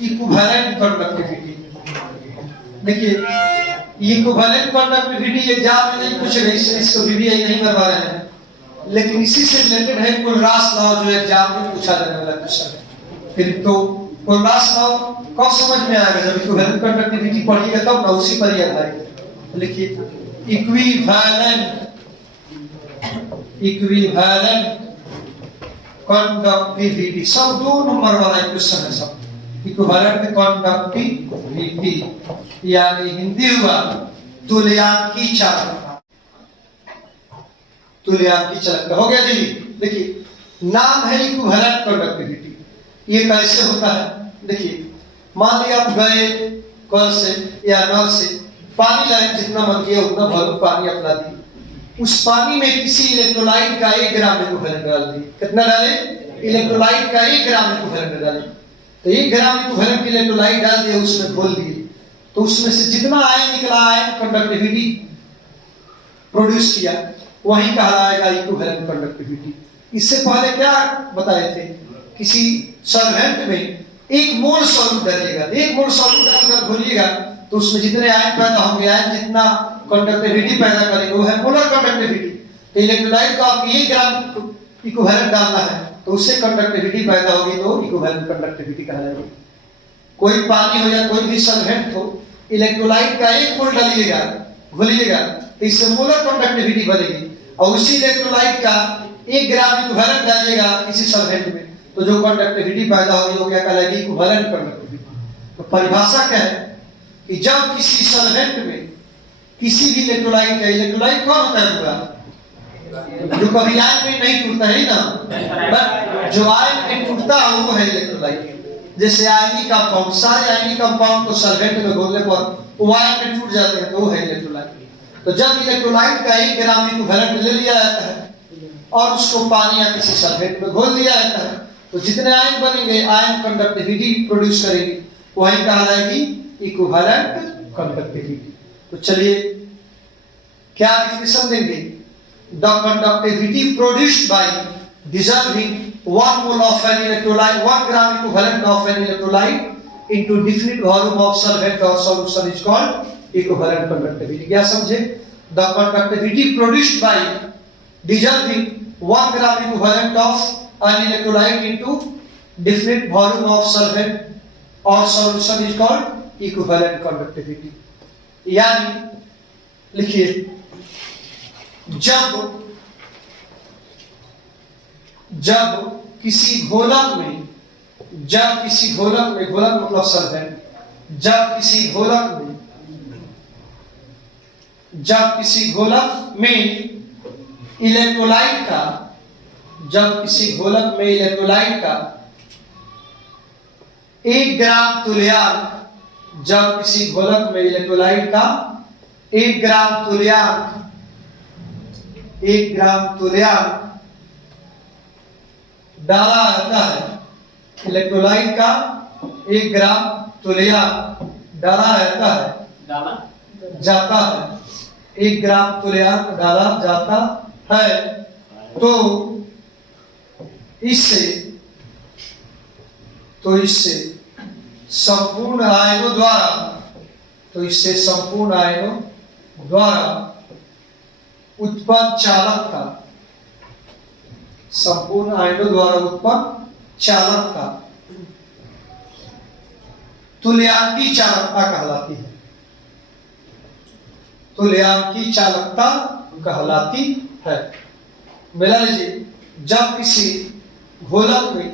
Equivalent conductivity. देखिए equivalent conductivity exam में नहीं पूछ रहे, इसको वीवीआई नहीं करवा रहे हैं, लेकिन इसी से रिलेटेड है कोलरास लॉ जो एग्जाम में पूछा जाने वाला क्वेश्चन है। फिर तो कोलरास लॉ कब समझ में आएगा, जब इक्विवेलेंट कंडक्टिविटी पढ़िएगा तब ना, उसी पर ही आधारित। लिखिए इक्विवेलेंट कंडक्टिविटी, सब 2 नंबर वाला क्वेश्चन है सब। इक्विवेलेंट कंडक्टिविटी यानी हिंदी हुआ तुल्यांकी चालकता। तुल्यांकी चालकता हो गया जी। देखिए नाम है इक्विवेलेंट कंडक्टिविटी, ये कैसे होता है? देखिए मान लिया आप गए कल से या नल से पानी लाए, जितना मन किया उतना भर पानी अपना दिए, उस पानी में किसी इलेक्ट्रोलाइट का 1 ग्राम इक्विवेलेंट डाल दिए। कितना डाले? इलेक्ट्रोलाइट का 1 ग्राम इक्विवेलेंट डाले। तो 1 ग्राम इक्विवेलेंट इलेक्ट्रोलाइट डाल दिए, उसमें घोल दिए, तो उसमें से जितना आयन निकला, आयन कंडक्टिविटी प्रोड्यूस किया, वही कहलाएगा इक्विवेलेंट कंडक्टिविटी। इससे पहले क्या बताए थे? किसी सॉल्वेंट में 1 मोल सॉल्यूट डालिएगा, 1 मोल सॉल्यूट डालकर घोलिएगा, तो उसमें जितने आयन पैदा होंगे, आयन जितना कंडक्टिविटी पैदा करेंगे वो है मोलर कंडक्टिविटी। तो इलेक्ट्रोलाइट को आपको 1 ग्राम इक्विवेलेंट डालना है, तो उससे कंडक्टिविटी पैदा होगी, तो इक्विवेलेंट कंडक्टिविटी कहलाएगी। कोई पानी हो या कोई भी सॉल्वेंट हो, इलेक्ट्रोलाइट का 1 मोल डालिएगा, घोलिएगा, तो इससे मोलर कंडक्टिविटी बनेगी। और उसी इलेक्ट्रोलाइट का 1 ग्राम इक्विवेलेंट डालिएगा किसी सॉल्वेंट में, तो जो कंडक्टिविटी पैदा होगी वो क्या कहलाएगी? Equivalent conductivity. तो परिभाषा क्या है कि जब किसी सॉल्वेंट में किसी भी इलेक्ट्रोलाइट है, इलेक्ट्रोलाइट कौन होता है? पूरा जो कभी आयन में नहीं टूटता है ना, बट जो आयन में टूटता है वो है इलेक्ट्रोलाइट। जैसे आयनिक कंपाउंड, सारे आयनिक कंपाउंड को सॉल्वेंट में घोलने पर वो आयन में टूट जाते हैं, तो वो है इलेक्ट्रोलाइट। तो जब इलेक्ट्रोलाइट का 1 ग्राम इक्विवेलेंट ले लिया जाता है और उसको पानी या किसी सॉल्वेंट में घोल दिया जाता है, तो जितने आयन बनेंगे, आयन कंडक्टिविटी प्रोड्यूस करेंगे, वही कहलाएगी इक्विवेलेंट कंडक्टिविटी। तो चलिए क्या डिफिनेशन देंगे? The conductivity produced by dissolving 1 mole of an electrolyte, 1 gram equivalent of an electrolyte into definite volume of solvent or solution is called equivalent conductivity. क्या समझे? The conductivity produced by dissolving 1 gram equivalent of an electrolyte into definite volume of solvent or solution is called equivalent conductivity. यानी लिखिए जब किसी घोलक में, घोलक मतलब solvent, जब किसी घोलक में इलेक्ट्रोलाइट का 1 ग्राम तुल्यांक, जब किसी घोलक में इलेक्ट्रोलाइट का 1 ग्राम तुल्यांक डाला जाता है, इलेक्ट्रोलाइट का 1 ग्राम तुल्यांक डाला जाता है, 1 ग्राम तुल्यांक डाला जाता है, तो इससे संपूर्ण आयनों द्वारा उत्पन्न चालकता, संपूर्ण आयनों द्वारा उत्पन्न चालकता तुल्यांकी चालकता कहलाती है। तुल्यांकी चालकता कहलाती है। मिला लीजिए, जब किसी घोलक में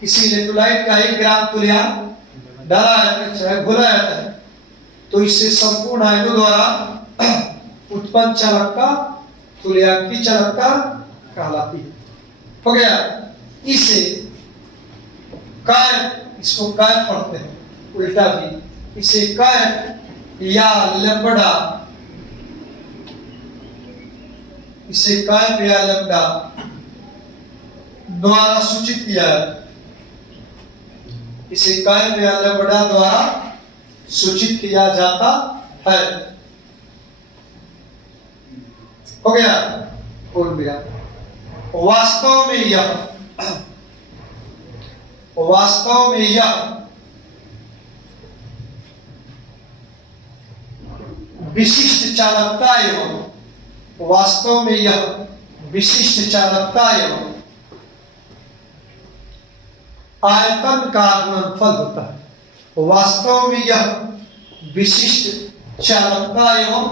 किसी इलेक्ट्रोलाइट का 1 ग्राम तुल्यांक डाला जाता है, घोला जाता है, तो इससे संपूर्ण आयनों द्वारा उत्पन्न चालकता तुल्यांकी चालकता कहलाती है। हो गया। इसे काय, इसको काय पढ़ते हैं उल्टा भी, इसे काय या लैम्ब्डा, इसे काय या लैम्ब्डा द्वारा सूचित किया है, इसे काय या लैम्ब्डा द्वारा सूचित किया जाता है। हो गया। बोल दिया। वास्तव में यह विशिष्ट चालकता एवं, वास्तव में यह विशिष्ट चालकता एवं आयतन का गुणनफल होता है। वास्तव में यह विशिष्ट चालकता एवं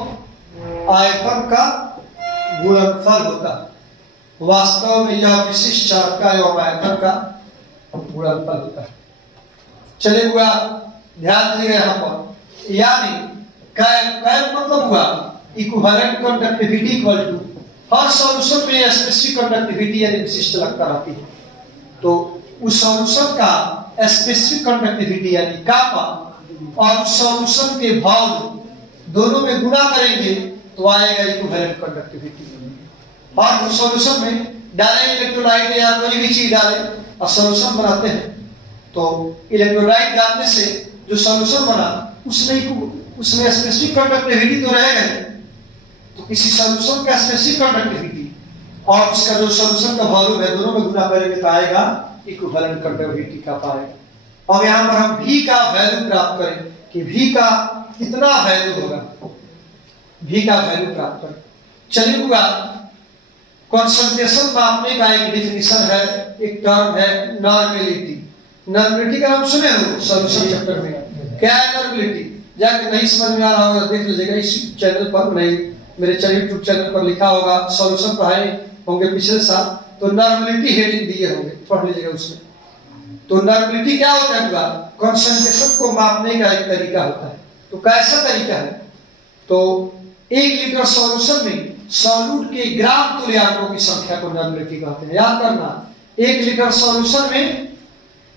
आयतन का गुणनफल होता है। वास्तव में यह विशिष्ट चालकता एवं आयतन का गुणनफल होता है। चलिए हुआ, ध्यान दीजिएगा यहाँ पर, यानी कैप मतलब हुआ इक्विवेलेंट कंडक्टिविटी इक्वल टू हर सॉल्यूशन में स्पेसिफिक कंडक्टिविटी यानी विशिष्ट चालकता रहती है, तो उस सॉल्यूशन का स्पेसिफिक कंडक्टिविटी यानी कापा और उस सॉल्यूशन के वॉल्यूम दोनों में गुणा करेंगे तो आएगा इक्विवेलेंट कंडक्टिविटी। और उस सॉल्यूशन में डालें इलेक्ट्रोलाइट या कोई भी चीज डालें और सॉल्यूशन बनाते हैं, तो इलेक्ट्रोलाइट डालने से जो सॉल्यूशन बना उसमें स्पेसिफिक कंडक्टिविटी तो रहेगा ही, तो किसी सॉल्यूशन का स्पेसिफिक कंडक्टिविटी और उसका जो सॉल्यूशन का वॉल्यूम है दोनों में गुणा करेंगे तो आएगा इक्विवेलेंट कंडक्टिविटी का पाएगा। अब यहाँ पर हम V का वैल्यू प्राप्त करें कि V का कितना वैल्यू होगा, V का वैल्यू प्राप्त करें। चलिए हुआ, कंसंट्रेशन मापने का एक डेफिनेशन है, एक टर्म है नॉर्मेलिटी। नॉर्मेलिटी का नाम सुने हो सॉल्यूशन चैप्टर में, क्या है नॉर्मेलिटी? जाके नहीं समझ में आ रहा होगा देख लीजिएगा इस चैनल पर, नहीं मेरे यूट्यूब चैनल पर लिखा होगा, सॉल्यूशन पढ़ाए होंगे पिछले साल, तो नॉर्मेलिटी हेडिंग दिए होंगे, पढ़ लीजिएगा उसमें। तो नॉर्मेलिटी क्या होता है? कंसंट्रेशन को मापने का एक तरीका होता है। तो कैसा तरीका है? तो 1 लीटर सॉल्यूशन में सॉल्यूट के ग्राम तुल्यांकों की संख्या को नॉर्मेलिटी कहते हैं। याद करना, 1 लीटर सॉल्यूशन में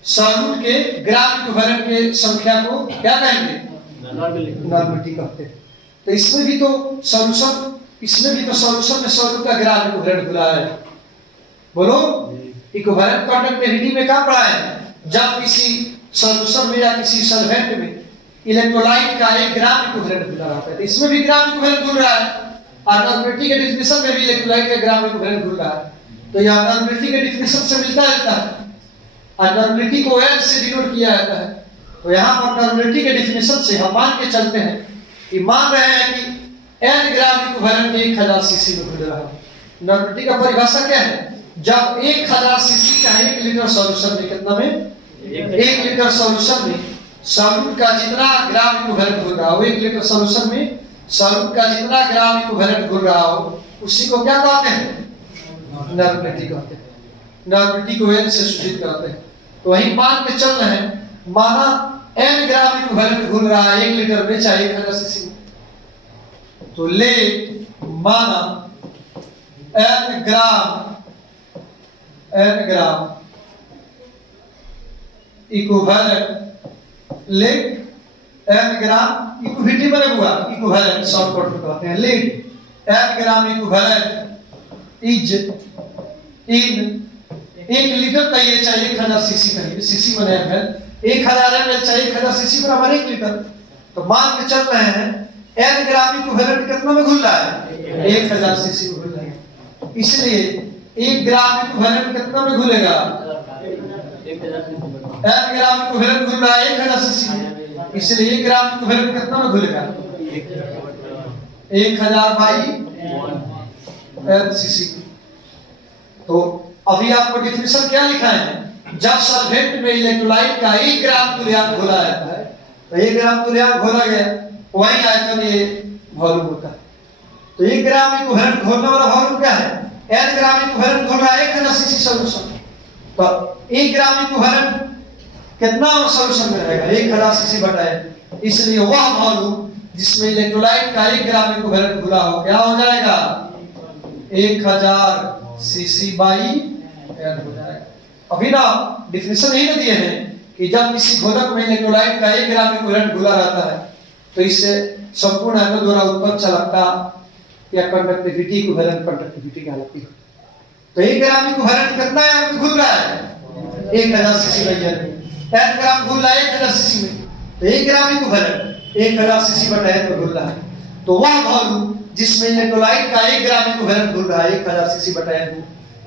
सॉल्यूट के ग्राम इक्विवेलेंट के संख्या को क्या कहेंगे? नॉर्मेलिटी कहते हैं। तो इसमें भी तो सॉल्यूशन में सॉल्यूट का ग्राम इक्विवेलेंट खुला है। बोलो, इक्विवेलेंट कंडक्टिविटी में क्या पढ़ा है? जब किसी सॉल्यूशन में या किसी सॉल्वेंट में इलेक्ट्रोलाइट का 1 ग्राम इक्विवेलेंट खुला रहता है, तो इसमें भी ग्राम इक्विवेलेंट खुल रहा है और नॉर्मेलिटी के डेफिनेशन में भी इलेक्ट्रोलाइट का ग्राम इक्विवेलेंट खुल रहा है। तो यह नॉर्मेलिटी के डेफिनेशन से मिलता है और नॉर्मेलिटी को N से डिनोट किया जाता है। तो यहाँ पर नॉर्मेलिटी के डेफिनेशन से हम मान के चलते हैं कि मान रहे हैं कि N ग्राम इक्विवेलेंट 1000 सीसी में खुल रहा है। नॉर्मेलिटी का परिभाषा क्या है? जब 1000 सीसी का 1 लीटर सॉल्यूशन में कितना में 1 लीटर सॉल्यूशन में सॉल्यूट का जितना ग्राम इक्विवेलेंट घुल रहा हो, 1 लीटर सॉल्यूशन में सॉल्यूट का जितना ग्राम इक्विवेलेंट घुल रहा हो उसी को क्या कहते हैं? नॉर्मेलिटी कहते हैं। नॉर्मेलिटी को N से सूचित करते हैं। तो वही मान के चल रहे हैं, माना N ग्राम इक्विवेलेंट घुल रहा है 1 लीटर में चाहे 1000 सीसी में, तो ले माना N ग्राम इक्विवेलेंट ले N ग्राम इक्विटी बने हुआ इक्विवेलेंट शॉर्टकट में कहते हैं। ले N gram equivalent is in 1 litre का ये चाहिए 1000 सीसी का, सीसी बने है 1000 ml चाहिए 1000 सीसी पर हमारे 1 लीटर। तो मान के चल रहे हैं N ग्राम इक्विवेलेंट कितना में घुल रहा है? 1000 सीसी में घुल रहा है। इसलिए 1 ग्राम इक्विवेलेंट कितना में घुलेगा? N ग्राम इक्विवेलेंट घुल रहा है 1000 सीसी में, इसलिए 1 ग्राम इक्विवेलेंट कितना में घुलेगा? 1000 बाई N सीसी। तो अभी आपको डेफिनेशन क्या लिखा है? जब सॉल्वेंट में इलेक्ट्रोलाइट का 1 ग्राम तुल्यांक घोला जाता है, तो 1 ग्राम तुल्यांक घोला गया, वही आयतन ये वॉल्यूम होता है। तो 1 ग्राम इक्विवेलेंट घोलने वाला वॉल्यूम क्या है? N ग्राम इक्विवेलेंट घोल रहा है 1000 सीसी सॉल्यूशन, तो 1 ग्राम इक्विवेलेंट कितना सॉल्यूशन में रहेगा? 1000 सीसी बटाए, इसलिए वह वॉल्यूम जिसमें इलेक्ट्रोलाइट का 1 ग्राम इक्विवेलेंट घुला हो क्या हो जाएगा? 1000 सीसी बाई N हो जाएगा। अभी ना डेफिनेशन यही ना दिए हैं कि जब किसी घोलक में इलेक्ट्रोलाइट का 1 ग्राम इक्विवेलेंट घुला रहता है तो इससे संपूर्ण आयनों द्वारा उत्पन्न चालकता या कंडक्टिविटी इक्विवेलेंट कंडक्टिविटी कहलाती है। तो 1 ग्राम इक्विवेलेंट कितना है घुल रहा है? 1000 सीसी बाई N ग्राम घुल रहा है 1000 सीसी में, तो 1 ग्राम इक्विवेलेंट 1000 सीसी बटा N में घुल रहा है। तो वह वॉल्यूम जिसमें इलेक्ट्रोलाइट का 1 ग्राम इक्विवेलेंट घुल रहा है 1000 सीसी बटा N,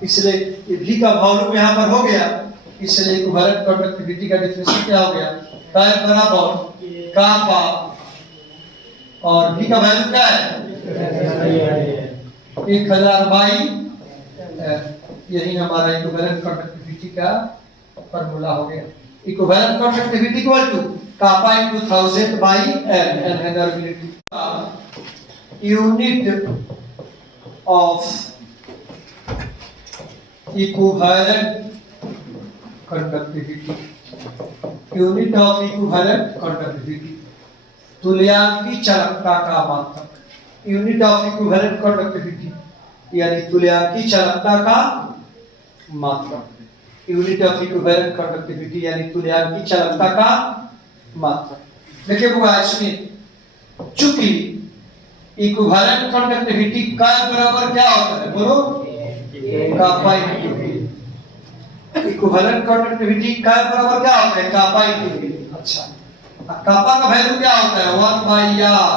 इसलिए ये V का वॉल्यूम यहाँ पर हो गया। इसलिए इक्विवेलेंट कंडक्टिविटी का डेफिनेशन क्या हो गया? काय बराबर कापा और V का वैल्यू क्या है 1000 बाई यही हमारा इक्विवेलेंट कंडक्टिविटी का फार्मूला हो गया। Equivalent conductivity equal to kappa into 1000 by L and durability unit of equivalent conductivity unit of equivalent conductivity तुल्यांकी चालकता का मात्रक यूनिट ऑफ इक्विवेलेंट कंडक्टिविटी यानी तुल्यांकी चालकता का मात्रक यूनिट ऑफ इक्विवेलेंट कंडक्टिविटी यानी तुल्यांकी चालकता का मात्रक। देखिए बुआ सुनिए, चूंकि इक्विवेलेंट कंडक्टिविटी का बराबर क्या होता है बोलो kappa into V। Equivalent conductivity का बराबर क्या होता है kappa into V। अच्छा kappa का वैल्यू क्या होता है 1 by R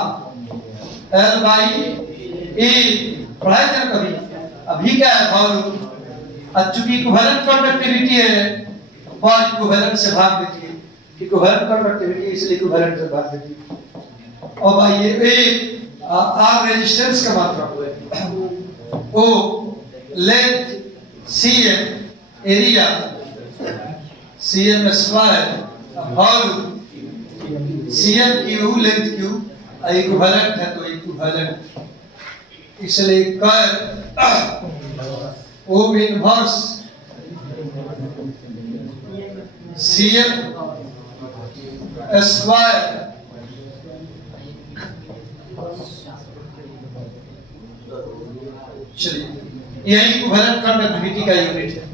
L by E पढ़ाया था कभी। अभी क्या है वैल्यू चूंकि इक्विवेलेंट कंडक्टिविटी है और इक्विवेलेंट से भाग देती है इक्विवेलेंट कंडक्टिविटी इसलिए इक्विवेलेंट से भाग देती है। और भाई ये आर रेजिस्टेंस का मात्रक ohm length cm area cm square volume cm cube length cube equivalent है तो इक्विवेलेंट इसलिए कर ओ इनवर्स cm स्क्वायर चलिए यही इक्विवेलेंट कंडक्टिविटी का यूनिट है।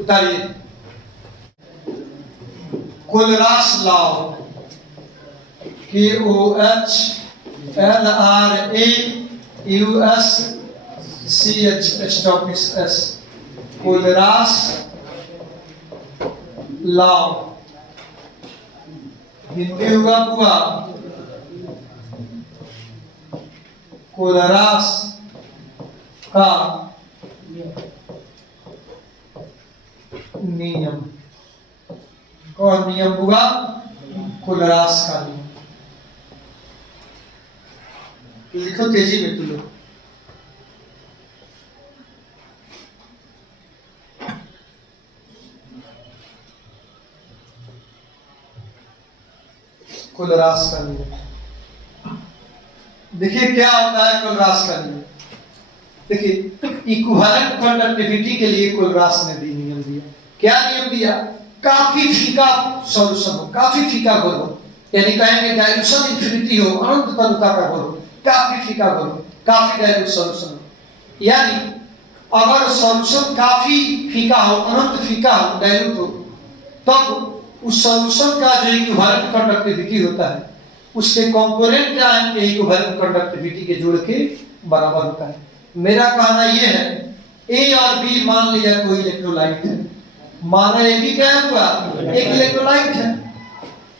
उतारिए Kohlrausch law KOH LRA US CH stop S Kohlrausch law Hindi हुआ पूरा कोलरास का नियम कौन नियम हुआ कोलरास का नियम। लिखो तेजी में तुम लोग कोलरास का नियम। देखिए क्या होता है कोलरास का नियम। देखिए इक्विवेलेंट कंडक्टिविटी के लिए कोलरास ने भी नियम दिया। क्या नियम दिया? काफी फीका सॉल्यूशन हो काफी फीका घोल हो यानी कहेंगे डाइल्यूशन इंफिनिटी हो अनंत तनुता का घोल हो काफी फीका घोल हो काफी डाइल्यूट सॉल्यूशन हो यानी अगर सॉल्यूशन काफी फीका हो अनंत फीका हो डाइल्यूट हो तब उस सॉल्यूशन का जो इक्विवेलेंट कंडक्टिविटी होता है उसके कंपोनेंट आयन के इक्विवेलेंट कंडक्टिविटी के जोड़ के बराबर होता है। मेरा कहना यह है ए और बी मान लिया कोई इलेक्ट्रोलाइट है माना ए भी क्या हुआ एक इलेक्ट्रोलाइट है।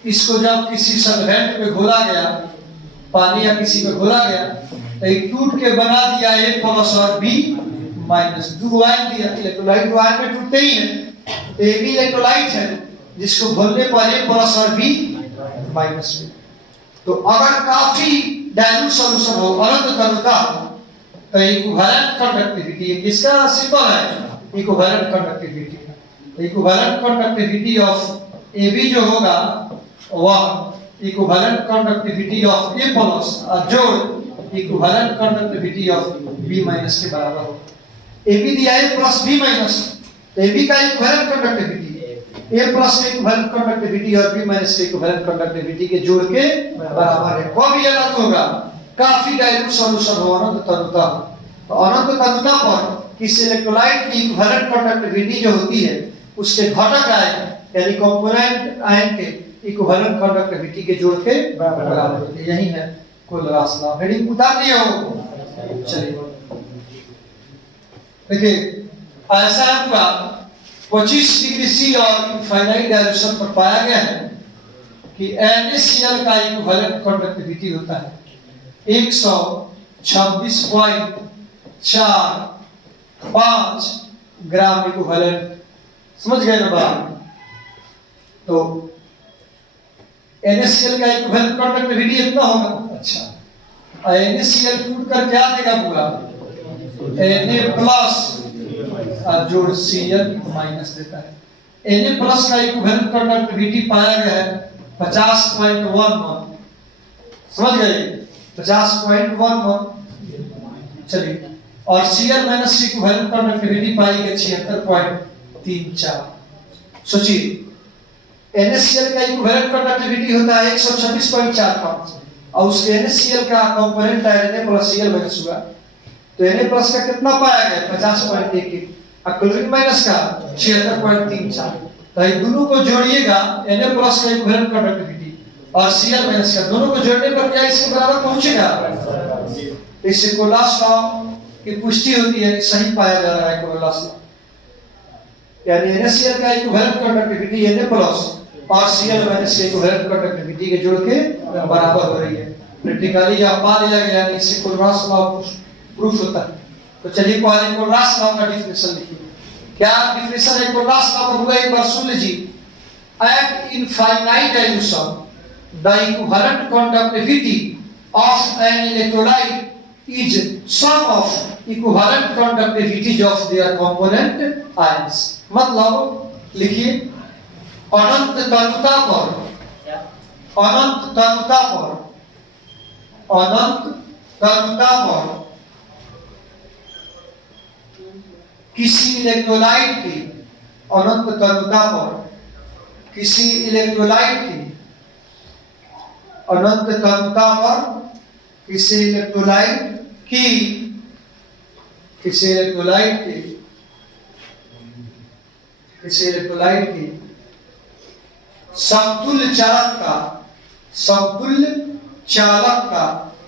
इसको जब किसी सॉल्वेंट में घोला गया पानी या किसी में घोला गया तो एक टूट के बना दिया ए प्लस और बी माइनस दो आयन दिया। इलेक्ट्रोलाइट दो आयन में टूटते ही है तो ए भी इलेक्ट्रोलाइट है जिसको घोलने पर ए प्लस और बी माइनस में। तो अगर काफी डाइल्यूट सॉल्यूशन हो अनंत तनुता हो तो इक्विवेलेंट कंडक्टिविटी किसका सिंबल है equivalent conductivity. Equivalent conductivity of AB जो होगा वह equivalent conductivity of A plus और जोड़ equivalent conductivity of B minus के बराबर होगा। AB दिया है प्लस B माइनस तो AB का इक्विवेलेंट कंडक्टिविटी A प्लस के इक्विवेलेंट कंडक्टिविटी और B माइनस के इक्विवेलेंट कंडक्टिविटी के जोड़ के बराबर है। वो भी अलग होगा काफी डाइल्यूट सॉल्यूशन हो अनंत तनुता हो तो अनंत तनुता पर किसी इलेक्ट्रोलाइट की इक्विवेलेंट कंडक्टिविटी जो होती है उसके घटक आयन यानी कंपोनेंट आयन के इक्विवेलेंट कंडक्टिविटी के जोड़ के बराबर होते हैं। यही है कोलरास लॉ। हेडिंग उतार दिए हो। चलिए देखिए ऐसा हुआ 25 डिग्री C और इनफाइनाइट डायरेक्शन पर पाया गया है कि NaCl का इक्विवेलेंट कंडक्टिविटी होता है 126.45 ग्राम इक्विवेलेंट। समझ गए ना बात? तो NaCl का इक्विवेलेंट कंडक्टिविटी इतना होगा। अच्छा, NaCl कूट कर क्या देगा पूरा? Na प्लस जोड़ Cl माइनस देता है। Na प्लस का इक्विवेलेंट कंडक्टिविटी पाया गया है 50.11, समझ गए? 50.11। चलिए, और Cl माइनस की इक्विवेलेंट कंडक्टिविटी पाई गई 76.34। सोचिए, NaCl का इक्विवेलेंट कंडक्टिविटी होता है 126.45 और उसके NaCl का कंपोनेंट है Na प्लस Cl माइनस हुआ, तो Na प्लस का कितना पाया गया? 50.11 और क्लोरीन माइनस का 76.34। तो ये दोनों को जोड़िएगा, Na प्लस का इक्विवेलेंट कंडक्टिविटी और Cl माइनस का, दोनों को जोड़ने पर क्या इसके बराबर पहुंचेगा? इससे कोलास लॉ की पुष्टि होती है, सही पाया जा रहा है कोलास लॉ, यानी NaCl का इक्विवेलेंट कंडक्टिविटी Na प्लस और Cl माइनस के इक्विवेलेंट कंडक्टिविटी के जोड़ के बराबर हो रही है। प्रैक्टिकली यह पा लिया गया, इससे कोलास लॉ प्रूफ होता है। तो चलिए पहले कोलास लॉ का डेफिनेशन लिखिए। क्या डेफिनेशन है कोलास लॉ का? हुआ एक बार सुन लीजिए। At infinite dilution, the equivalent conductivity of an electrolyte is sum of equivalent conductivities of their component ions। मतलब लिखिए, अनंत तनुता पर किसी इलेक्ट्रोलाइट की, अनंत तनुता पर किसी इलेक्ट्रोलाइट की, अनंत तनुता पर किसी इलेक्ट्रोलाइट की समतुल्य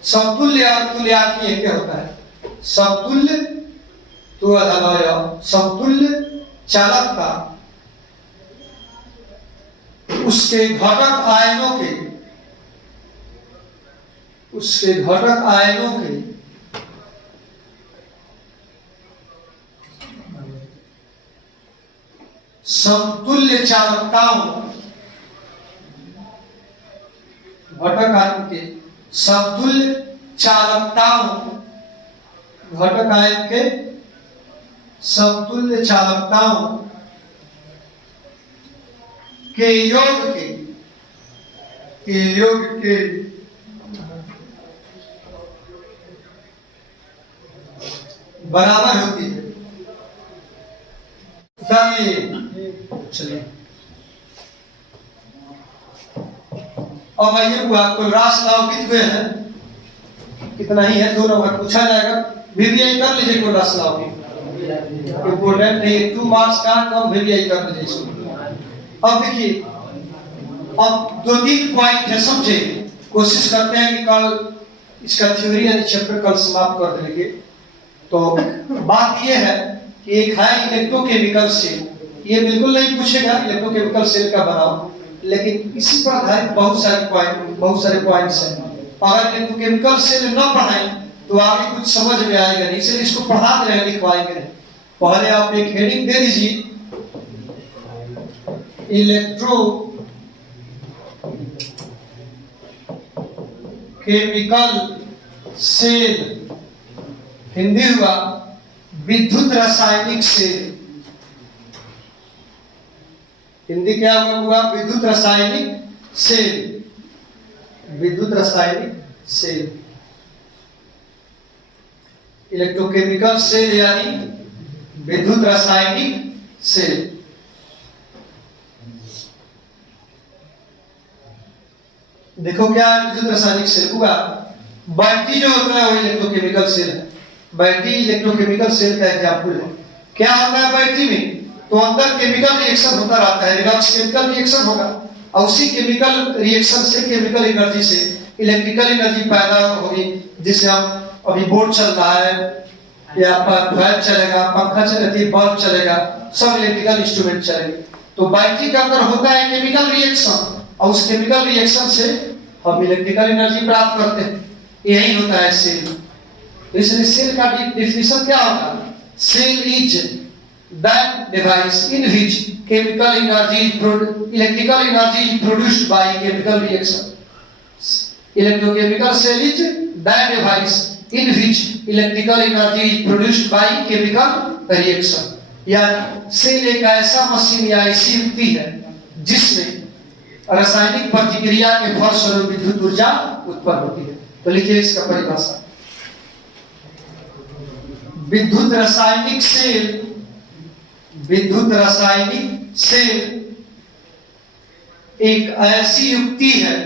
समतुल्य और तुल्यकालिक एक होता है। समतुल्य चालकता उसके घटक आयनों के समतुल्य चालकताओं, घटक आयन के समतुल्य चालकताओं, घटक आयन के समतुल्य चालकताओं के योग के बराबर होती है। चलिए अब आइए कोलरास लॉ कितने हैं? कितना ही है, 2 नंबर पूछा जाएगा। वीवीआई कर लीजिए कोलरास लॉ की, इंपोर्टेंट है, 2 मार्क्स का कम वीवीआई कर लीजिए इसको। अब देखिए, अब 2-3 पॉइंट है, समझे। कोशिश करते हैं कि कल इसका थ्योरी यानी चैप्टर कल समाप्त कर देंगे। तो बात यह है कि एक है इलेक्ट्रोकेमिकल सेल, ये बिल्कुल नहीं पूछेगा इलेक्ट्रोकेमिकल सेल का बनाओ, लेकिन इसी पर आधारित बहुत सारे पॉइंट्स हैं। अगर इलेक्ट्रोकेमिकल सेल न पढ़ाएं तो आगे कुछ समझ में आएगा नहीं, इसलिए इसको पढ़ा दे रहे हैं, लिखवाएंगे नहीं। पहले आप एक हेडिंग दे दीजिए, इलेक्ट्रो केमिकल सेल, हिंदी हुआ विद्युत रासायनिक सेल। हिंदी क्या हुआ? विद्युत रासायनिक सेल, विद्युत रासायनिक सेल। इलेक्ट्रोकेमिकल सेल यानी विद्युत रासायनिक सेल। देखो क्या विद्युत रासायनिक सेल हुआ, बैटरी जो होता है वो इलेक्ट्रोकेमिकल सेल है। बैटरी इलेक्ट्रोकेमिकल सेल का एग्जाम्पल है। क्या होता है बैटरी में? तो अंदर केमिकल रिएक्शन होता रहता है, रिडॉक्स केमिकल रिएक्शन होगा और उसी केमिकल रिएक्शन से, केमिकल एनर्जी से इलेक्ट्रिकल एनर्जी पैदा होगी, जिससे हम अभी बोर्ड चल रहा है या ट्यूबलाइट चलेगा, पंखा चलेगा, बल्ब चलेगा, सब इलेक्ट्रिकल इंस्ट्रूमेंट चलेंगे। तो बैटरी के अंदर होता है केमिकल रिएक्शन और उस केमिकल रिएक्शन से हम इलेक्ट्रिकल एनर्जी प्राप्त करते हैं। यही होता है सेल। तो इसलिए सेल का डेफिनेशन क्या होगा? Cell is that device in which electrical energy is produced by chemical reaction। Electrochemical cell is that device in which electrical energy is produced by chemical reaction. या सेल एक ऐसा machine या ऐसी युक्ति है जिसमें रासायनिक प्रतिक्रिया के फलस्वरूप विद्युत ऊर्जा उत्पन्न होती है। तो लिखिए इसका परिभाषा। विद्युत रासायनिक सेल एक ऐसी युक्ति है,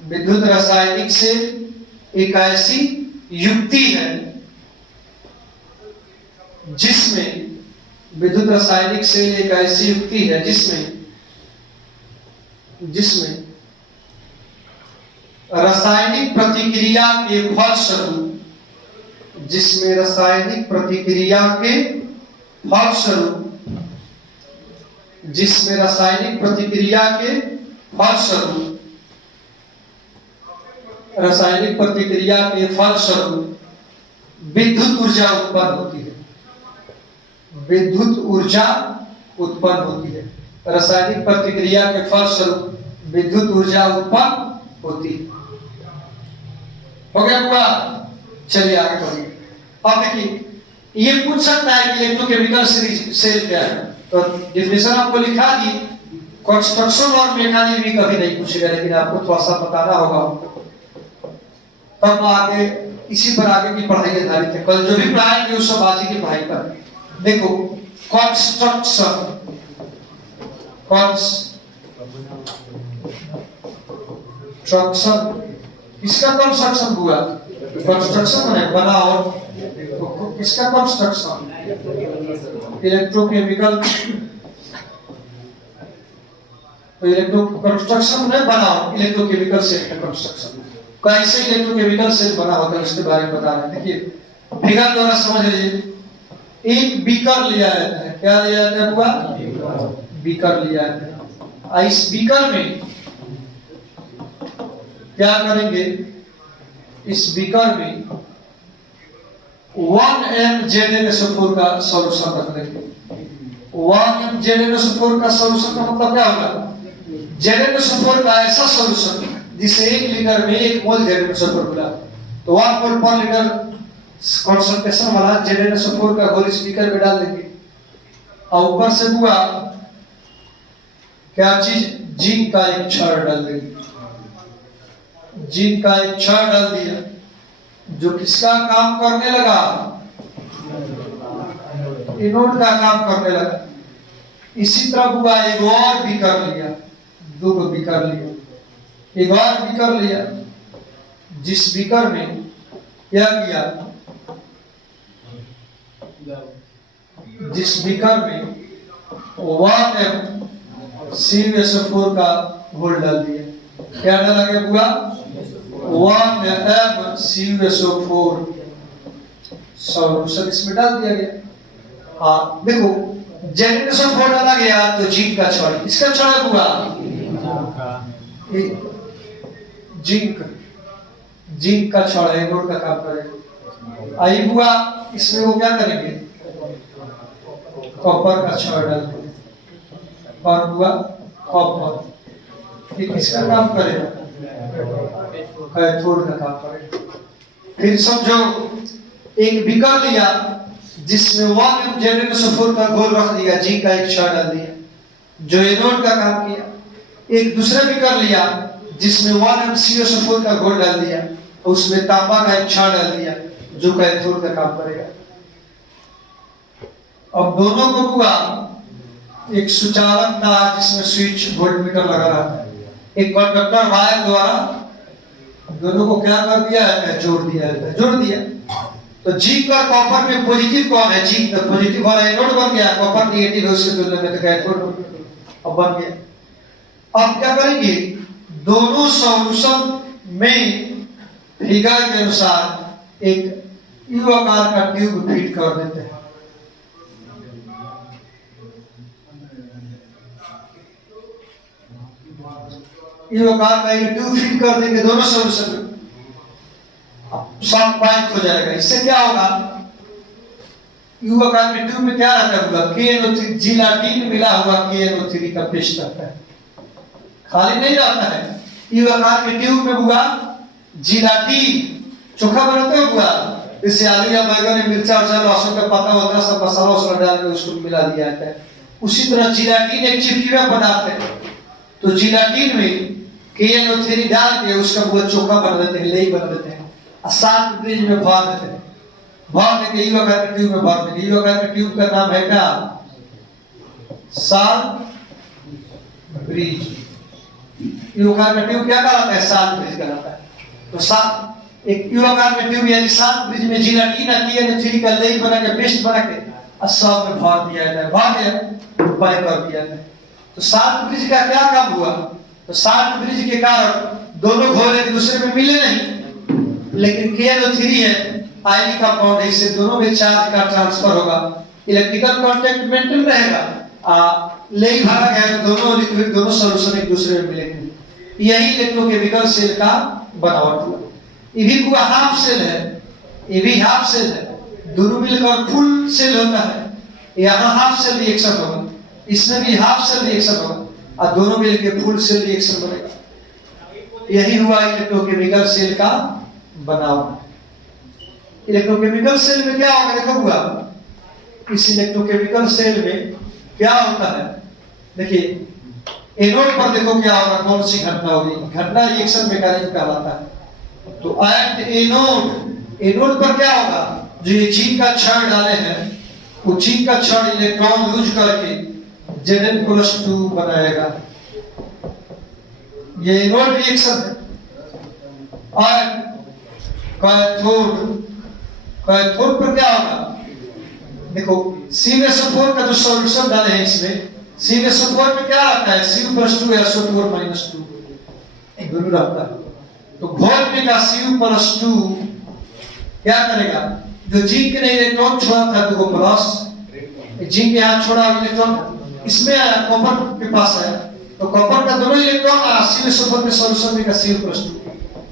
विद्युत रासायनिक सेल एक ऐसी युक्ति है जिसमें विद्युत रासायनिक सेल एक ऐसी युक्ति है जिसमें रासायनिक प्रतिक्रिया के फलस्वरूप विद्युत ऊर्जा उत्पन्न होती है। विद्युत ऊर्जा उत्पन्न होती है। रासायनिक प्रतिक्रिया के फलस्वरूप विद्युत ऊर्जा उत्पन्न होती है। हो गया पूरा? चलिए आगे बढ़िए। अब देखिए, ये पूछ सकता है कि इलेक्ट्रोकेमिकल सेल क्या है, तो डेफिनेशन आपको लिखा दी। कंस्ट्रक्शन और मैकेनिज्म भी कभी नहीं पूछेगा, लेकिन आपको थोड़ा सा बताना होगा, तब आगे इसी पर आगे की पढ़ाई आधारित है। कल जो भी पढ़ाएंगे उस सब आज की पढ़ाई पर। देखो, कंस्ट्रक्शन किसका कंस्ट्रक्शन हुआ? कंस्ट्रक्शन है बनाओ। तो किसका कंस्ट्रक्शन? इलेक्ट्रोकेमिकल। तो इलेक्ट्रो कंस्ट्रक्शन में बनाओ इलेक्ट्रोकेमिकल सेल का कंस्ट्रक्शन। कैसे इलेक्ट्रोकेमिकल सेल बना होता है उसके बारे में बता रहे हैं। देखिए, फिगर द्वारा समझ लीजिए। एक बीकर लिया जाता है। क्या लिया जाता है बुआ? बीकर लिया जाता है। इस बीकर में क्या करेंगे? इस बीकर में 1 m ZnSO4 का सॉल्यूशन रख देंगे। 1 m ZnSO4 का सॉल्यूशन का मतलब क्या होगा? ZnSO4 का ऐसा सॉल्यूशन जिसे 1 लीटर में 1 मोल ZnSO4 मिला, तो 1 मोल पर लीटर कंसंट्रेशन वाला ZnSO4 का घोल स्पीकर में डाल देंगे। और ऊपर से हुआ क्या चीज? जिंक का एक क्षार डाल देंगे। जिंक का एक क्षार डाल दिया, जो किसका काम करने लगा? एनोड का काम करने लगा। इसी तरह हुआ एक और बीकर लिया, 2 बीकर लिया, एक और बीकर लिया, जिस बीकर में क्या किया? जिस बीकर में 1 m CuSO4 का घोल डाल दिया। क्या डाला गया बुआ? 1 m CuSO4 सॉल्यूशन इसमें डाल दिया गया। हाँ देखो, ZnSO4 डाला गया तो जिंक का क्षार, इसका क्षार बुआ जिंक का क्षार है, एनोड का काम करेगा। आई बुआ इसमें वो क्या करेंगे? कॉपर का क्षार डाल देंगे। और हुआ कॉपर, ये किसका काम करेगा? कैथोड का काम करेगा। फिर समझो, एक बीकर लिया जिसमें 1 m ZnSO4 का घोल रख दिया, जिंक का एक क्षार डाल दिया, जो एनोड का काम किया। एक दूसरा बीकर लिया जिसमें 1 m CuSO4 का घोल डाल दिया, उसमें तांबा का एक क्षार डाल दिया, जो कैथोड का काम करेगा। अब दोनों को हुआ एक सुचालक था जिसमें स्विच वोल्टमीटर लगा रहता है। एक कंडक्टर वायर द्वारा दोनों को क्या कर दिया है? जोड़ दिया। तो जिंक और कॉपर में पॉजिटिव कौन है? जिंक। तो पॉजिटिव वाला एनोड बन गया, कॉपर नेगेटिव है उसके तुलना में, तो कैथोड अब बन गया। अब क्या करेंगे? दोनों सॉल्यूशन में फिगर के अनुसार एक यू आकार का ट्यूब फिट कर देते हैं। यू आकार का एक ट्यूब फिट कर देंगे दोनों सॉल्यूशन में, सब पॉइंट हो जाएगा। इससे क्या होगा? यू आकार के ट्यूब में क्या रहता है? KNO3 जिलाटिन मिला हुआ KNO3 का पेस्ट रहता है, खाली नहीं रहता है। यू आकार के ट्यूब में बुआ जिलाटीन चोखा बनाते हो बुआ, जैसे आलू या बैगन मिर्चा और लहसुन का पत्ता होता है, सब मसाला उसमें डाल के उसको मिला दिया जाता है। उसी तरह जिलाटीन एक चिपचिपा पदार्थ है, तो जिलाटीन में KNO3 डाल के उसका बुआ चोखा बना देते हैं, लेई बना देते हैं, और सात ब्रिज में भर देते हैं। भर देके यू आकार के ट्यूब में भर देंगे। यू आकार के ट्यूब का नाम है क्या? सात ब्रिज। यू आकार का ट्यूब क्या कहलाता है? सात ब्रिज कहलाता है। तो सात एक यू आकार के ट्यूब यानी सात ब्रिज में जिलाटीन KNO3 का लेई बना के पेस्ट बना के सब में भर दिया जाता है, भर दिया पैक कर दिया जाता है। तो सात ब्रिज का क्या काम हुआ? तो सात ब्रिज के कारण दोनों घोल एक दूसरे में मिले नहीं, लेकिन KNO3 है आयनिक कंपाउंड है, इससे दोनों में चार्ज का ट्रांसफर होगा, इलेक्ट्रिकल कांटेक्ट मेंटेन रहेगा। लेई भरा गया तो दोनों लिक्विड दोनों सॉल्यूशन एक दूसरे में मिलेंगे। यही इलेक्ट्रोकेमिकल सेल का बनावट हुआ। ये भी पूरा हाफ सेल है, ये भी हाफ सेल है, दोनों मिलकर फुल सेल होता है। यहाँ हाफ सेल रिएक्शन होगा, इसमें भी हाफ सेल रिएक्शन होगा, और दोनों मिलकर फुल सेल रिएक्शन बनेगा। यही हुआ इलेक्ट्रोकेमिकल सेल का बनावट। इलेक्ट्रोकेमिकल सेल में क्या होगा देखो हुआ, इस इलेक्ट्रोकेमिकल सेल में क्या होता है? देखिए एनोड पर देखो क्या होगा, कौन सी घटना होगी? घटना रिएक्शन मैकेनिज्म कहलाता है। तो एट एनोड, एनोड पर क्या होगा? जो ये जिंक का क्षण डाले हैं, वो जिंक का क्षण इलेक्ट्रॉन लूज करके Zn+2 बनाएगा। ये एनोड रिएक्शन है। और कैथोड, कैथोड पर क्या होगा? देखो CnSO4 का जो सॉल्यूशन डाले हैं इसमें, CnSO4 में क्या आता है? Cu+2 या SO4-2 दोनों रहता है। तो घोल में का Cu+2 क्या करेगा? जो जिंक ने इलेक्ट्रॉन छोड़ा था तो वो प्लस, जिंक यहाँ छोड़ा इलेक्ट्रॉन इसमें आया, कॉपर के पास आया, तो कॉपर का दोनों इलेक्ट्रॉन CnSO4 के सॉल्यूशन में का Cu+2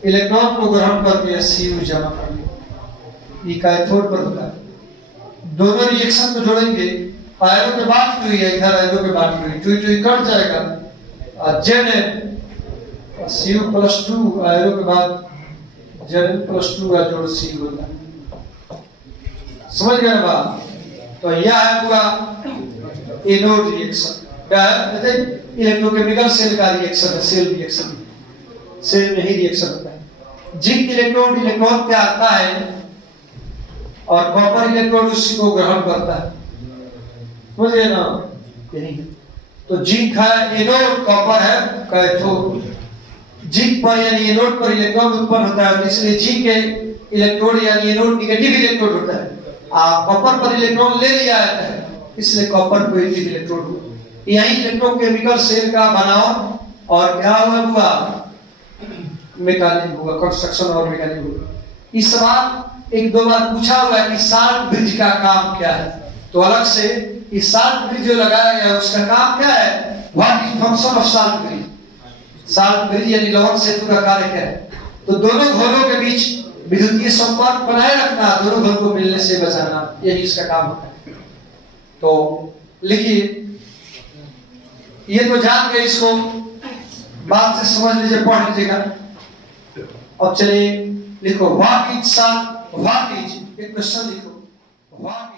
इलेक्ट्रॉन को ग्रहण करके Cu जमा कर लिया। ये कैथोड पर होता है। दोनों रिएक्शन को जोड़ेंगे, आयरों के बात हुई है, इधर आयरों के बात हुई, टुई कट जाएगा, Zn Cu+2 आयरों के बाद Zn+2 का जोड़ C होता है। समझ गए ना बात? तो यह है पूरा एनोड रिएक्शन। क्या है? इलेक्ट्रोकेमिकल सेल का रिएक्शन है, सेल रिएक्शन, सेल में ही रिएक्शन होता है। जिंक इलेक्ट्रोड इलेक्ट्रॉन पे आता है और कॉपर इलेक्ट्रोड उसी को ग्रहण करता है। समझ गए ना? यही है। तो जिंक है एनोड, कॉपर है कैथोड। जिंक पर यानी एनोड पर इलेक्ट्रॉन उत्पन्न होता है, इसलिए जिंक के इलेक्ट्रोड यानी एनोड नेगेटिव इलेक्ट्रोड होता है। कॉपर पर इलेक्ट्रॉन ले लिया जाता है, इसलिए कॉपर पॉजिटिव इलेक्ट्रोड हुआ। यही इलेक्ट्रोकेमिकल सेल का बनाव और क्या हुआ मैकेनिज्म हुआ, कंस्ट्रक्शन और मैकेनिज्म हुआ। इस सवाल एक दो बार पूछा हुआ है कि साल्ट ब्रिज का काम क्या है, तो अलग से इस साल्ट ब्रिज जो लगाया गया है उसका काम क्या है? What is function of salt bridge? Salt bridge यानी लवण सेतु का कार्य क्या है? तो दोनों घोलों के बीच विद्युतीय संपर्क बनाए रखना, दोनों घोल को मिलने से बचाना, यही इसका काम होता है। तो लिखिए, ये तो जान गए, इसको बात से समझ लीजिए, पढ़ लीजिएगा। अब चलिए लिखो what is salt, what is, एक क्वेश्चन लिखो, व्हाट